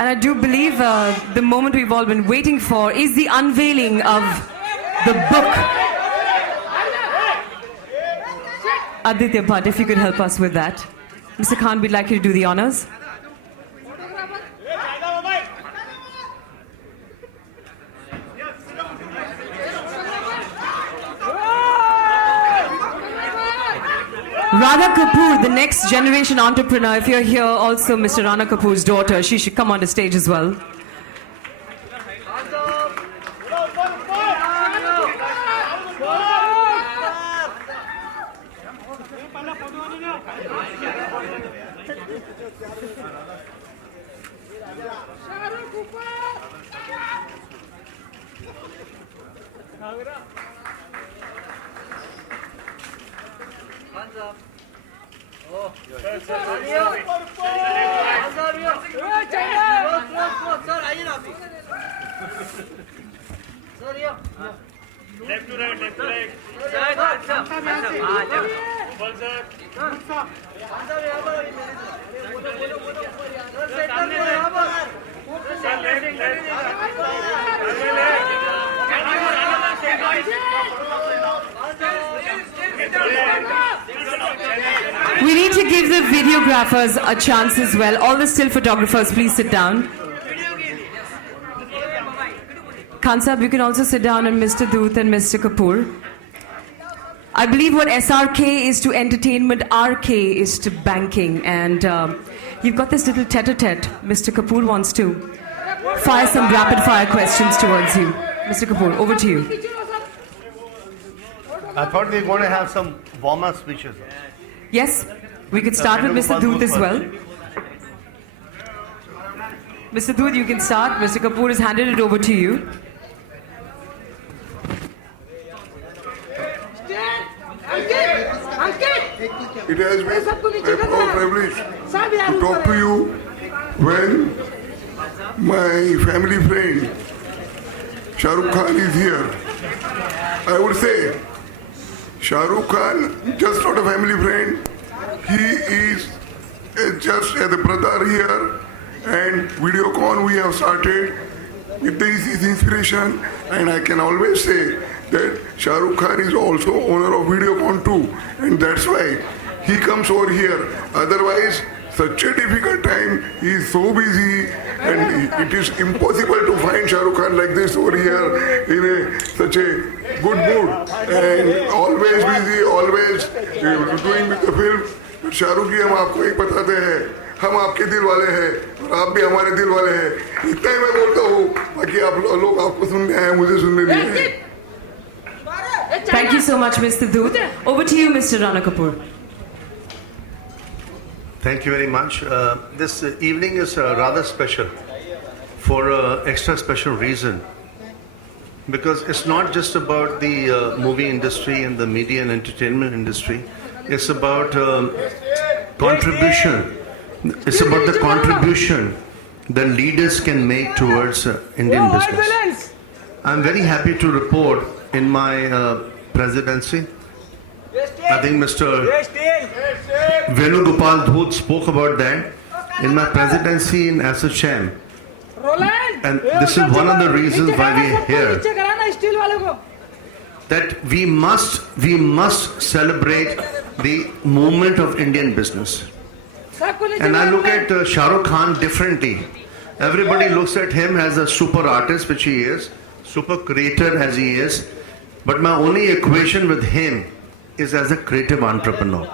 And I do believe the moment we've all been waiting for is the unveiling of the book. Aditya Bhatt, if you could help us with that. Mr. Khan, we'd like you to do the honors. Radha Kapoor, the next generation entrepreneur. If you're here, also Mr. Rana Kapoor's daughter, she should come on the stage as well. Left to right, left to right. We need to give the videographers a chance as well. All the still photographers, please sit down. Khan Sahab, you can also sit down, and Mr. Doot and Mr. Kapoor. I believe what SRK is to entertainment, RK is to banking. And you've got this little tete-a-tete. Mr. Kapoor wants to fire some rapid-fire questions towards you. Mr. Kapoor, over to you. I thought we were going to have some warm-up speeches. Yes, we could start with Mr. Doot as well. Mr. Doot, you can start. Mr. Kapoor has handed it over to you. It has been a proud privilege to talk to you when my family friend Sharukh Khan is here. I would say Sharukh Khan, just not a family friend, he is just as a brother here, and Videocon we have started with his inspiration, and I can always say that Sharukh Khan is also owner of Videocon too, and that's why he comes over here. Otherwise, such a difficult time, he is so busy, and it is impossible to find Sharukh Khan like this over here in such a good mood, and always busy, always doing with the film. Shahrukh जी, हम आपको एक बताते हैं, हम आपके दिल वाले हैं और आप भी हमारे दिल वाले हैं. इतना ही मैं बोलता हूँ, बाकी आप लोग आपको सुनने आए, मुझे सुनने नहीं आए. Thank you so much, Mr. Doot. Over to you, Mr. Rana Kapoor. Thank you very much. This evening is rather special for an extra special reason, because it's not just about the movie industry and the media and entertainment industry. It's about contribution. It's about the contribution the leaders can make towards Indian business. I'm very happy to report in my presidency, I think Mr. Venugopal Dhoot spoke about that. In my presidency in SHM, and this is one of the reasons why we are here, that we must celebrate the movement of Indian business. And I look at Sharukh Khan differently. Everybody looks at him as a super artist, which he is, super creator as he is, but my only equation with him is as a creative entrepreneur.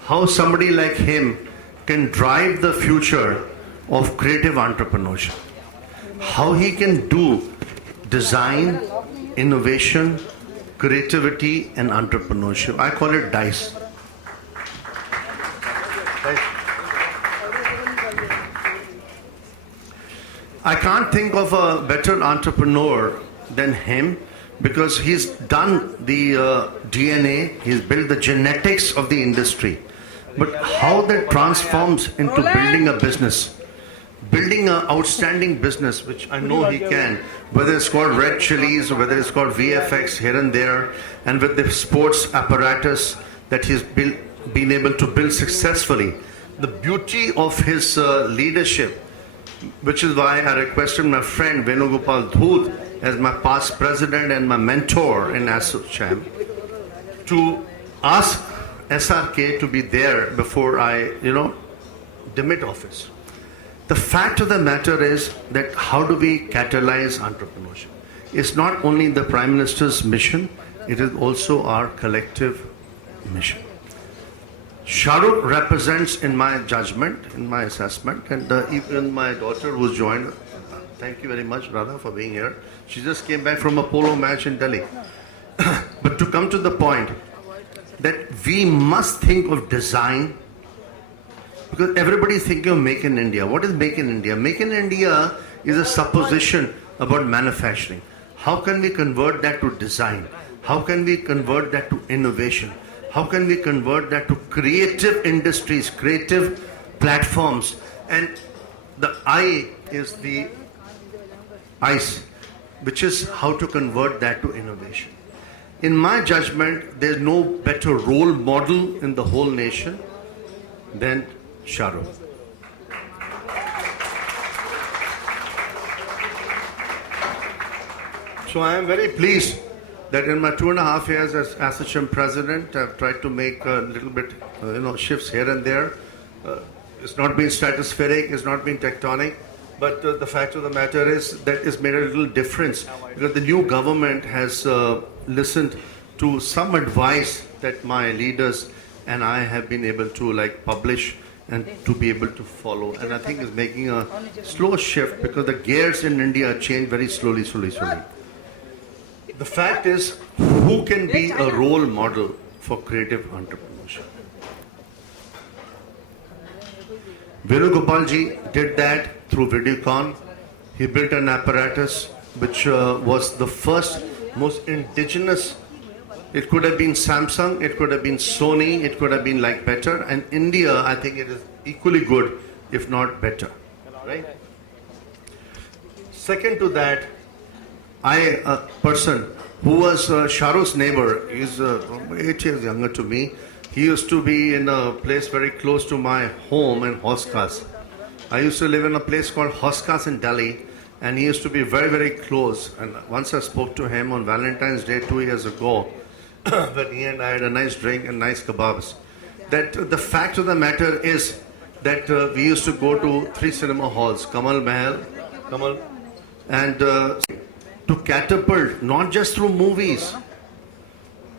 How somebody like him can drive the future of creative entrepreneurship. How he can do design, innovation, creativity and entrepreneurship. I call it DICE. I can't think of a better entrepreneur than him because he's done the DNA, he's built the genetics of the industry. But how that transforms into building a business, building an outstanding business, which I know he can, whether it's called Red Chilies or whether it's called VFX here and there, and with the sports apparatus that he's been able to build successfully. The beauty of his leadership, which is why I requested my friend Venugopal Dhoot as my past president and my mentor in ASSOCHAM to ask SRK to be there before I, demit office. The fact of the matter is that how do we catalyze entrepreneurship? It's not only the Prime Minister's mission, it is also our collective mission. Sharukh represents, in my judgment, in my assessment, and even my daughter who's joined, thank you very much, Radha, for being here. She just came back from a polo match in Delhi. But to come to the point, that we must think of design, because everybody is thinking of Make in India. What is Make in India? Make in India is a supposition about manufacturing. How can we convert that to design? How can we convert that to innovation? How can we convert that to creative industries, creative platforms? And the I is the ICE, which is how to convert that to innovation. In my judgment, there's no better role model in the whole nation than Sharukh. So I am very pleased that in my 2.5 years as ASSOCHAM president, I've tried to make a little bit, shifts here and there. It's not been stratospheric, it's not been tectonic, but the fact of the matter is that it's made a little difference because the new government has listened to some advice that my leaders and I have been able to publish and to be able to follow. And I think it's making a slow shift because the gears in India change very slowly. The fact is, who can be a role model for creative entrepreneurship? Venugopalji did that through Videocon. He built an apparatus which was the first, most indigenous. It could have been Samsung, it could have been Sony, it could have been better. And India, I think it is equally good, if not better. Right? Second to that, a person who was Sharukh's neighbor, he's 8 years younger to me. He used to be in a place very close to my home in Hoskas. I used to live in a place called Hoskas in Delhi, and he used to be very, very close. And once I spoke to him on Valentine's Day 2 years ago, when he and I had a nice drink and nice kebabs. That the fact of the matter is that we used to go to 3 cinema halls, Kamal, and to catapult, not just through movies.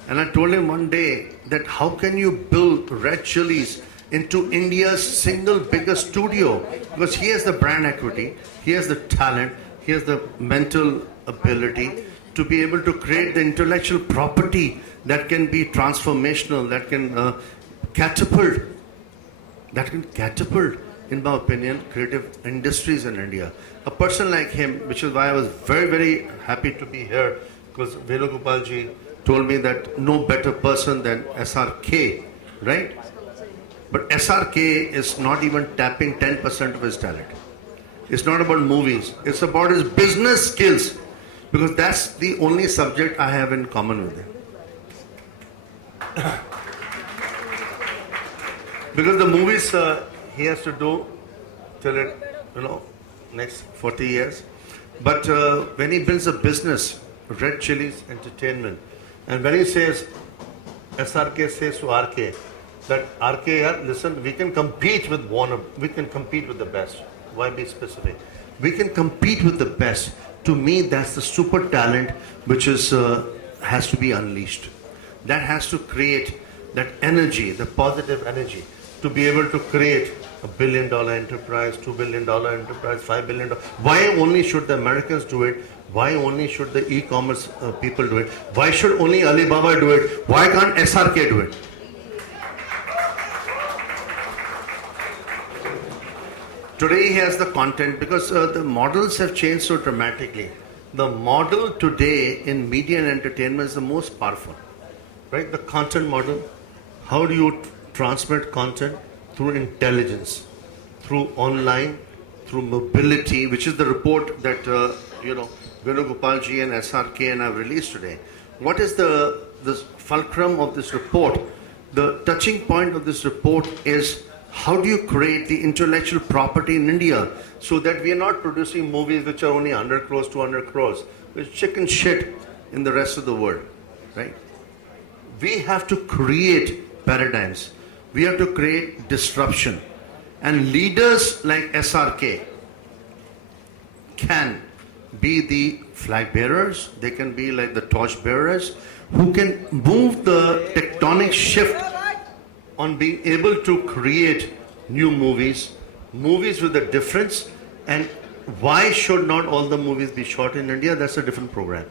And I told him one day that how can you build Red Chilies into India's single biggest studio? Because he has the brand equity, he has the talent, he has the mental ability to be able to create the intellectual property that can be transformational, that can catapult, in my opinion, creative industries in India. A person like him, which is why I was very, very happy to be here, because Venugopalji told me that no better person than SRK, right? But SRK is not even tapping 10% of his talent. It's not about movies. It's about his business skills, because that's the only subject I have in common with him. Because the movies he has to do till it, next 40 years. But when he builds a business, Red Chilies Entertainment, and when he says, SRK says to RK, that RK, listen, we can compete with Warner, we can compete with the best. Why be specific? We can compete with the best. To me, that's the super talent which is has to be unleashed. That has to create that energy, the positive energy, to be able to create $1 billion enterprise, $2 billion enterprise, $5 billion. Why only should the Americans do it? Why only should the e-commerce people do it? Why should only Alibaba do it? Why can't SRK do it? Today he has the content because the models have changed so dramatically. The model today in media and entertainment is the most powerful, right? The content model. How do you transmit content? Through intelligence, through online, through mobility, which is the report that Venugopalji and SRK and I have released today. What is the fulcrum of this report? The touching point of this report is how do you create the intellectual property in India so that we are not producing movies which are only 100 crores, 200 crores, which chicken shit in the rest of the world, right? We have to create paradigms. We have to create disruption. And leaders like SRK can be the flag bearers, they can be like the torch bearers who can move the tectonic shift on being able to create new movies, movies with a difference. And why should not all the movies be shot in India? That's a different program.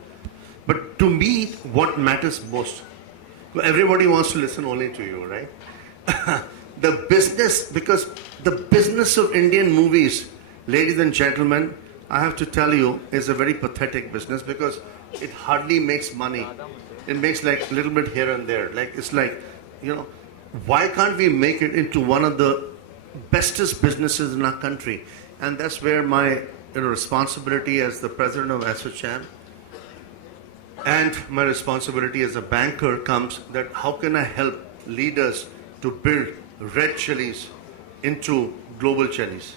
But to me, what matters most, everybody wants to listen only to you, right? The business, because the business of Indian movies, ladies and gentlemen, I have to tell you, is a very pathetic business because it hardly makes money. It makes like a little bit here and there. Like it's like, why can't we make it into one of the bestest businesses in our country? And that's where my responsibility as the president of ASSOCHAM and my responsibility as a banker comes, that how can I help leaders to build red chilies into global chilies,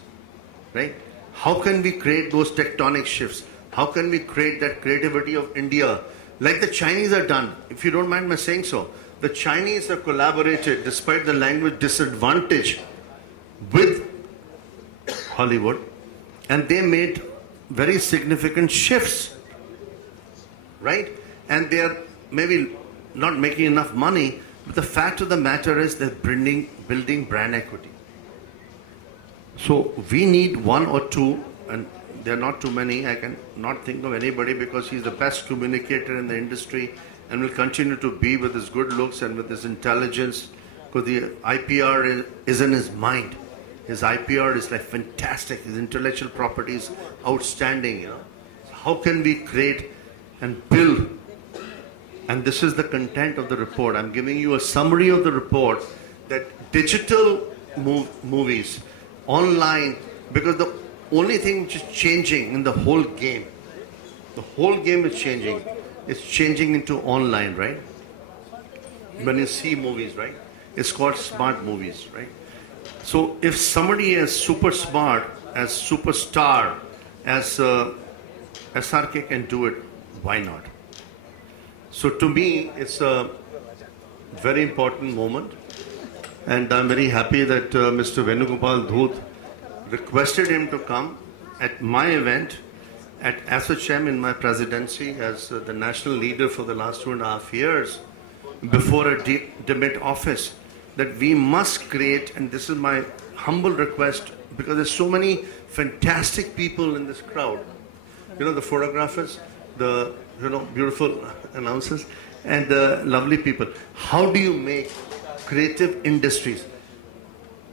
right? How can we create those tectonic shifts? How can we create that creativity of India like the Chinese have done? If you don't mind my saying so, the Chinese have collaborated despite the language disadvantage with Hollywood, and they made very significant shifts, right? And they are maybe not making enough money, but the fact of the matter is they're building brand equity. So we need one or two, and there are not too many. I can not think of anybody because he's the best communicator in the industry and will continue to be with his good looks and with his intelligence, because the IPR is in his mind. His IPR is like fantastic. His intellectual property is outstanding. How can we create and build? And this is the content of the report. I'm giving you a summary of the report, that digital movies, online, because the only thing which is changing in the whole game is changing. It's changing into online, right? When you see movies, right? It's called smart movies, right? So if somebody is super smart, as superstar, as SRK can do it, why not? So to me, it's a very important moment. And I'm very happy that Mr. Venugopal Dhoot requested him to come at my event at ASSOCHAM in my presidency as the national leader for the last 2.5 years before a debate office, that we must create, and this is my humble request, because there's so many fantastic people in this crowd. The photographers, the beautiful announcers, and the lovely people. How do you make creative industries?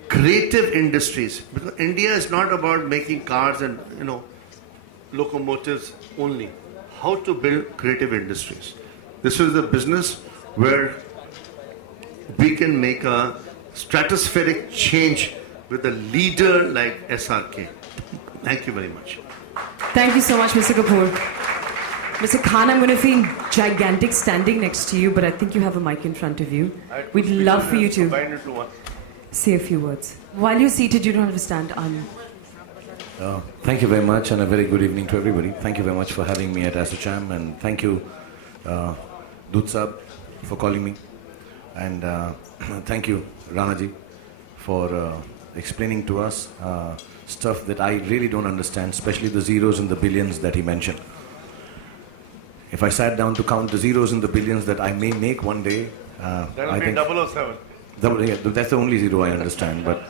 Creative industries, because India is not about making cars and locomotives only. How to build creative industries? This is the business where we can make a stratospheric change with a leader like SRK. Thank you very much. Thank you so much, Mr. Kapoor. Mr. Khan, I'm going to feel gigantic standing next to you, but I think you have a mic in front of you. We'd love for you to say a few words. While you're seated, you don't have to stand. Thank you very much, and a very good evening to everybody. Thank you very much for having me at ASSOCHAM, and thank you, Dhoot Sahab, for calling me. And thank you, Ranaji, for explaining to us stuff that I really don't understand, especially the zeros and the billions that he mentioned. If I sat down to count the zeros and the billions that I may make one day, I think 007. That's the only zero I understand. But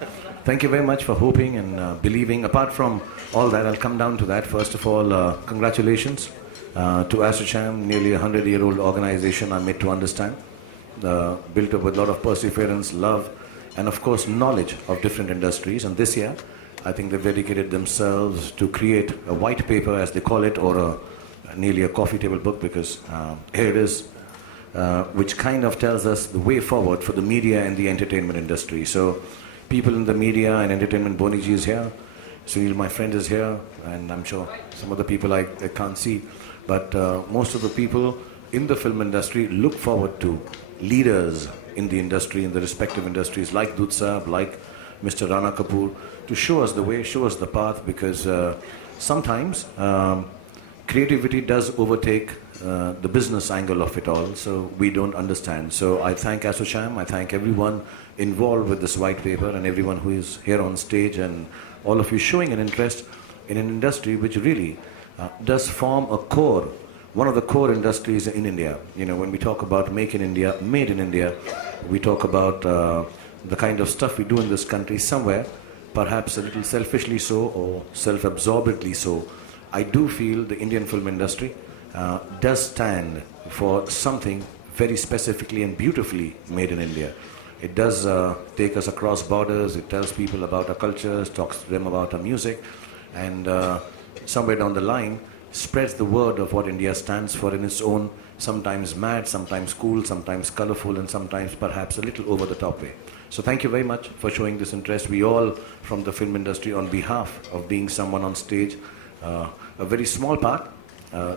thank you very much for hoping and believing. Apart from all that, I'll come down to that. First of all, congratulations to ASSOCHAM, nearly a 100-year-old organization, I'm made to understand. Built up with a lot of perseverance, love, and of course knowledge of different industries. And this year, I think they've dedicated themselves to create a white paper, as they call it, or nearly a coffee table book, because here it is, which kind of tells us the way forward for the media and the entertainment industry. So people in the media and entertainment, Boniji is here, Sunil, my friend, is here, and I'm sure some of the people I can't see, but most of the people in the film industry look forward to leaders in the industry, in the respective industries, like Dut Saab, like Mr. Rana Kapoor, to show us the way, show us the path, because sometimes creativity does overtake the business angle of it all, so we don't understand. So I thank Assocham, I thank everyone involved with this white paper, and everyone who is here on stage, and all of you showing an interest in an industry which really does form a core, one of the core industries in India. You know, when we talk about Make in India, Made in India, we talk about the kind of stuff we do in this country somewhere, perhaps a little selfishly so, or self-absorbedly so. I do feel the Indian film industry does stand for something very specifically and beautifully made in India. It does take us across borders, it tells people about our cultures, talks to them about our music, and somewhere down the line spreads the word of what India stands for in its own, sometimes mad, sometimes cool, sometimes colorful, and sometimes perhaps a little over the top way. So thank you very much for showing this interest. We all from the film industry, on behalf of being someone on stage, a very small part,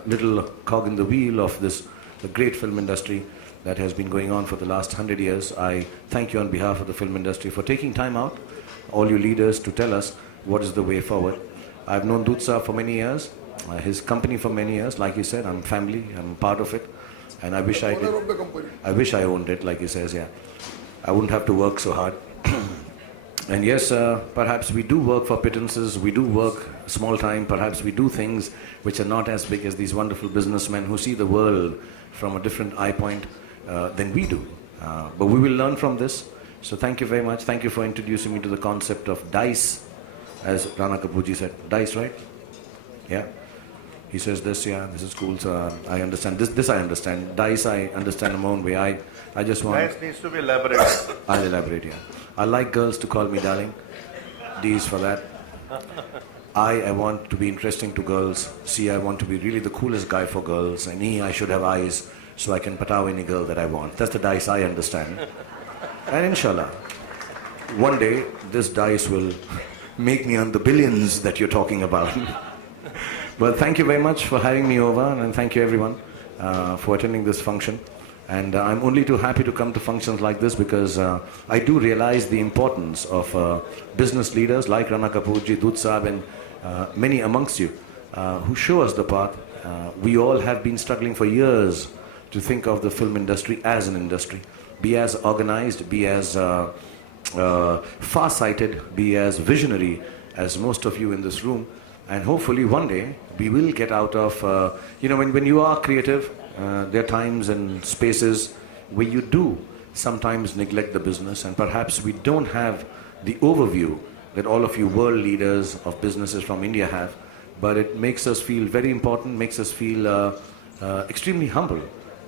little cog in the wheel of this, the great film industry that has been going on for the last 100 years. I thank you on behalf of the film industry for taking time out, all you leaders, to tell us what is the way forward. I've known Dut Saab for many years, his company for many years. Like he said, I'm family, I'm part of it, and I wish I did. I wish I owned it, like he says, yeah. I wouldn't have to work so hard. And yes, perhaps we do work for pittances, we do work small time, perhaps we do things which are not as big as these wonderful businessmen who see the world from a different eye point than we do. But we will learn from this. So thank you very much. Thank you for introducing me to the concept of dice, as Rana Kapoorji said. Dice, right? Yeah. He says this, yeah, this is cool, so I understand. This I understand. Dice I understand in my own way. I just want... Dice needs to be elaborated. I'll elaborate, yeah. I like girls to call me darling. D is for that. I want to be interesting to girls. C, I want to be really the coolest guy for girls. And E, I should have eyes so I can pataw any girl that I want. That's the dice I understand. And inshallah, one day this dice will make me on the billions that you're talking about. Well, thank you very much for having me over, and thank you everyone for attending this function. And I'm only too happy to come to functions like this, because I do realize the importance of business leaders like Rana Kapoorji, Dut Saab, and many amongst you who show us the path. We all have been struggling for years to think of the film industry as an industry. Be as organized, be as far-sighted, be as visionary as most of you in this room. And hopefully one day we will get out of, when you are creative, there are times and spaces where you do sometimes neglect the business, and perhaps we don't have the overview that all of you world leaders of businesses from India have, but it makes us feel very important, makes us feel extremely humble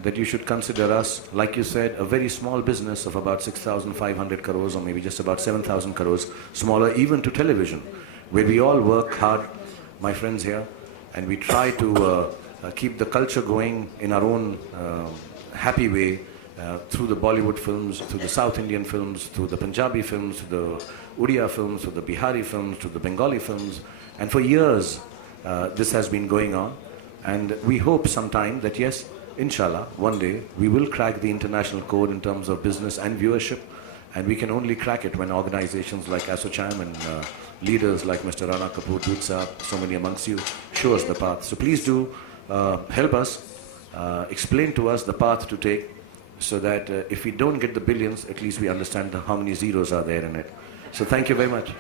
that you should consider us, like you said, a very small business of about 6,500 crores, or maybe just about 7,000 crores, smaller even to television, where we all work hard, my friends here, and we try to keep the culture going in our own happy way, through the Bollywood films, through the South Indian films, through the Punjabi films, through the Odia films, through the Bihari films, through the Bengali films. And for years, this has been going on. And we hope sometime that, yes, inshallah, one day, we will crack the international code in terms of business and viewership. And we can only crack it when organizations like Assocham and leaders like Mr. Rana Kapoor, Dut Saab, so many amongst you, show us the path. So please do help us, explain to us the path to take, so that if we don't get the billions, at least we understand how many zeros are there in it. So thank you very much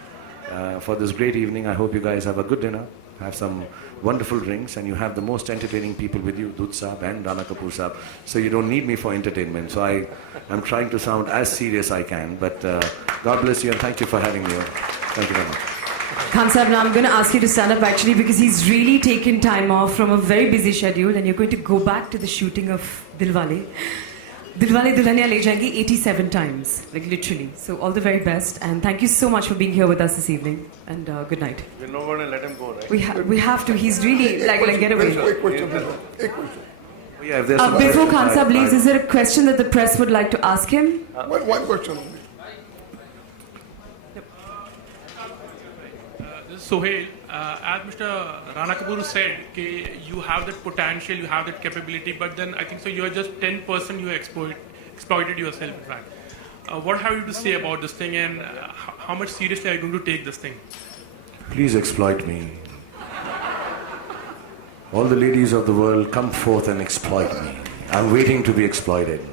for this great evening. I hope you guys have a good dinner, have some wonderful drinks, and you have the most entertaining people with you, Dut Saab and Rana Kapoor Saab. So you don't need me for entertainment. So I'm trying to sound as serious I can. But God bless you, and thank you for having me. Thank you very much. Khan Sahib, now I'm going to ask you to stand up actually, because he's really taken time off from a very busy schedule, and you're going to go back to the shooting of Dilwale. Dilwale Dulhaniya Le Jayenge 87 times, like literally. So all the very best, and thank you so much for being here with us this evening. And good night. We're not going to let him go, right? We have to. He's really like get away. Quick question, please. A question. Yeah, if there's some Before questions, Khan Sahib I- leaves, is there a question that the press would like to ask him? One question only. This is Sohail. As Mr. Rana Kapoor said, you have that potential, you have that capability, but then I think so you are just 10% you exploited yourself, in fact. What have you to say about this thing, and how much seriously are you going to take this thing? Please exploit me. All the ladies of the world, come forth and exploit me. I'm waiting to be exploited.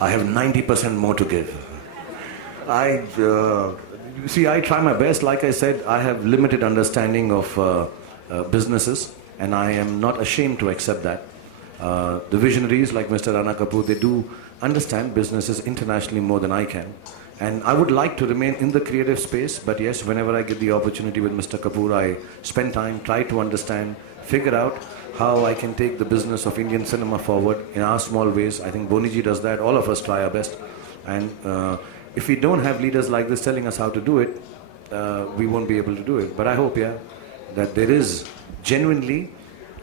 I have 90% more to give. See, I try my best. Like I said, I have limited understanding of businesses, and I am not ashamed to accept that. The visionaries like Mr. Rana Kapoor, they do understand businesses internationally more than I can. And I would like to remain in the creative space, but yes, whenever I get the opportunity with Mr. Kapoor, I spend time, try to understand, figure out how I can take the business of Indian cinema forward in our small ways. I think Boniji does that. All of us try our best. And if we don't have leaders like this telling us how to do it, we won't be able to do it. But I hope, that there is genuinely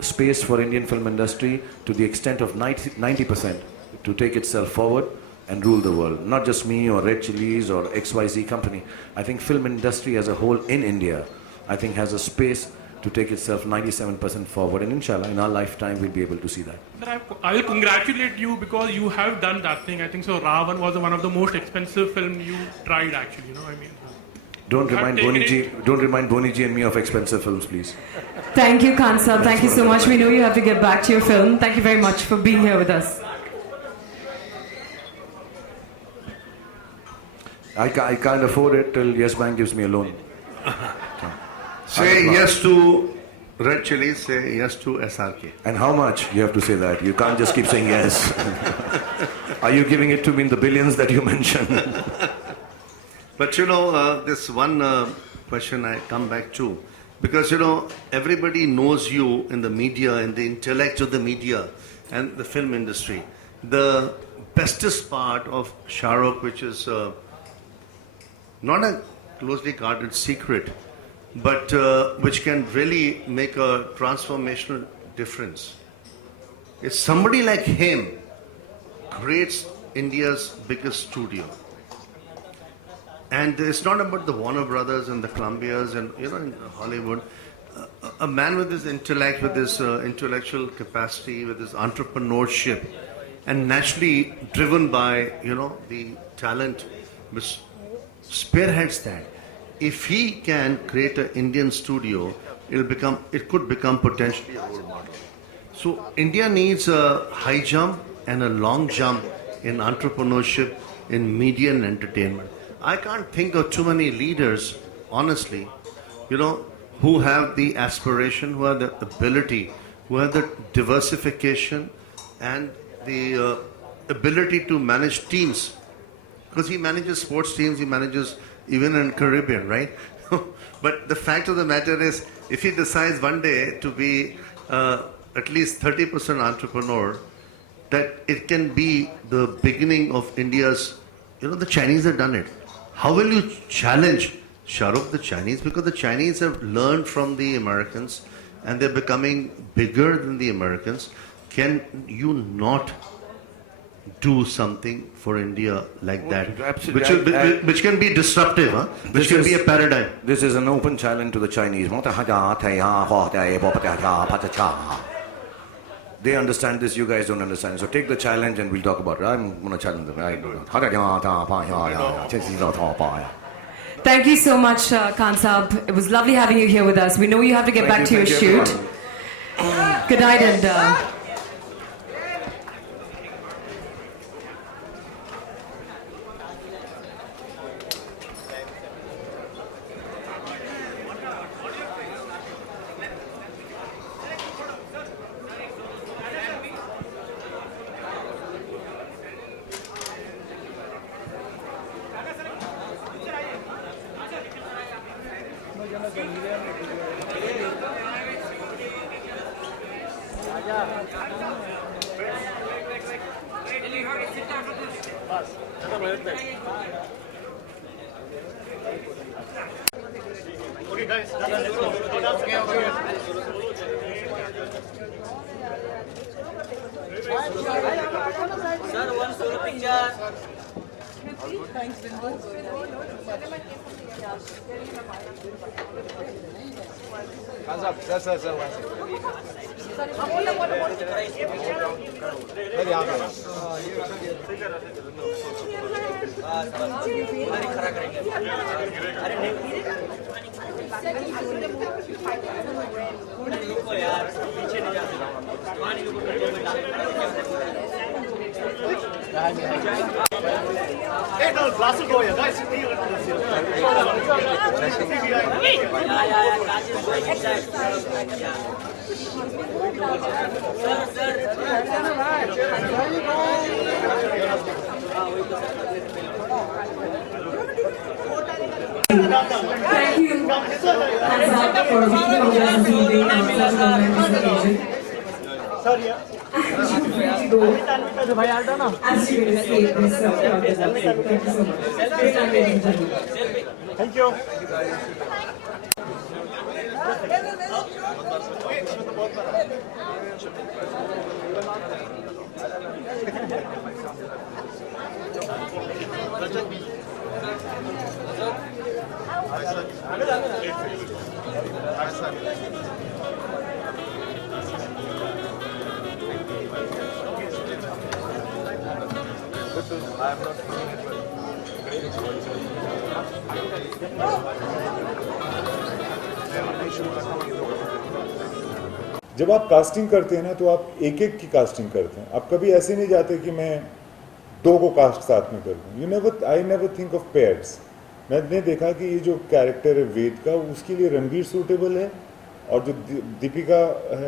space for Indian film industry to the extent of 90% to take itself forward and rule the world. Not just me or Red Chillies or XYZ company. I think film industry as a whole in India, I think has a space to take itself 97% forward, and inshallah in our lifetime we'll be able to see that. Sir, I will congratulate you because you have done that thing. I think so Ravan was one of the most expensive film you tried actually, I mean. Don't You have remind Boniji and me of expensive films, please. Thank you, Khan Sahib. Thank you so much. We know you have to get back to your film. Thank you very much for being here with us. I can't afford it till Yes Bank gives me a loan. Say yes to Red Chillies, say yes to SRK. And how much? You have to say that. You can't just keep saying yes. Are you giving it to me in the billions that you mentioned? But this one question I come back to, because everybody knows you in the media, in the intellect of the media and the film industry. The bestest part of Sharukh, which is not a closely guarded secret, but which can really make a transformational difference, is somebody like him creates India's biggest studio. And it's not about the Warner Brothers and the Columbias and in Hollywood. A man with his intellect, with his intellectual capacity, with his entrepreneurship, and naturally driven by the talent which spearheads that. If he can create an Indian studio, it could become potentially a role model. So India needs a high jump and a long jump in entrepreneurship, in media and entertainment. I can't think of too many leaders, honestly, who have the aspiration, who have the ability, who have the diversification and the ability to manage teams. Because he manages sports teams, he manages even in Caribbean, right? But the fact of the matter is, if he decides one day to be at least 30% entrepreneur, that it can be the beginning of India's, the Chinese have done it. How will you challenge, Sharukh, the Chinese? Because the Chinese have learned from the Americans and they're becoming bigger than the Americans. Can you not do something for India like that? Absolutely. Which can be disruptive, huh? Which can be a paradigm. This is an open challenge to the Chinese. They understand this, you guys don't understand. So take the challenge and we'll talk about it. I'm going to challenge them. Thank you so much, Khan Sahib. It was lovely having you here with us. We know you have to get back to your shoot. Good night and... Sir, one solo picture. Thank you, Hansa, for being with us this evening on such a momentous occasion. As you will escape this crowd. Thank you so much. Great time, ladies and gentlemen. Thank you. जब आप casting करते हैं ना तो आप एक एक की कास्टिंग करते हैं. आप कभी ऐसे नहीं जाते कि मैं दो को कास्ट साथ में कर दूं. I never think of pairs. मैंने देखा कि ये जो कैरेक्टर है वेद का उसके लिए रणबीर सूटेबल है और जो दीपिका है